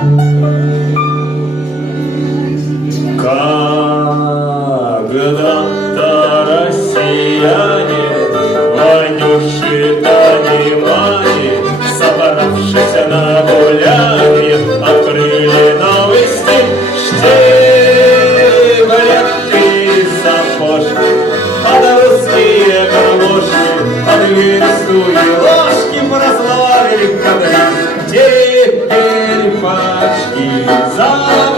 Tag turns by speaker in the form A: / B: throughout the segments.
A: Когда-то россияне, Ванюши, Тани, Мани, на гулянье, Открыли новый стиль Штиблетки и сапожки, Под русские гармошки, Под Прославили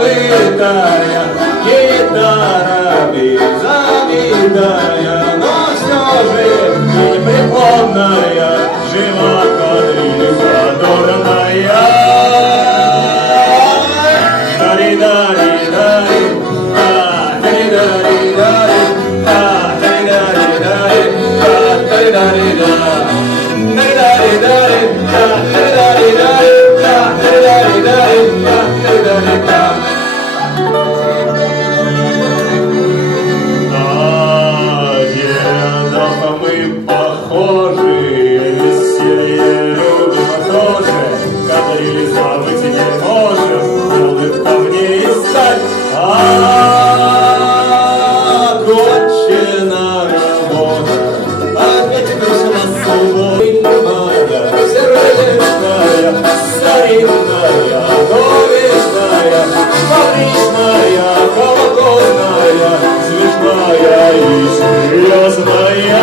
A: забытая гитара безобидная, но все же непреклонная, жива похожи, веселье любим тоже, кадрили забыть не можем, улыбка мне искать, а кончена работа, опять пришла суббота, сердечная, старинная, новичная, фабричная, колокольная, смешная и серьезная.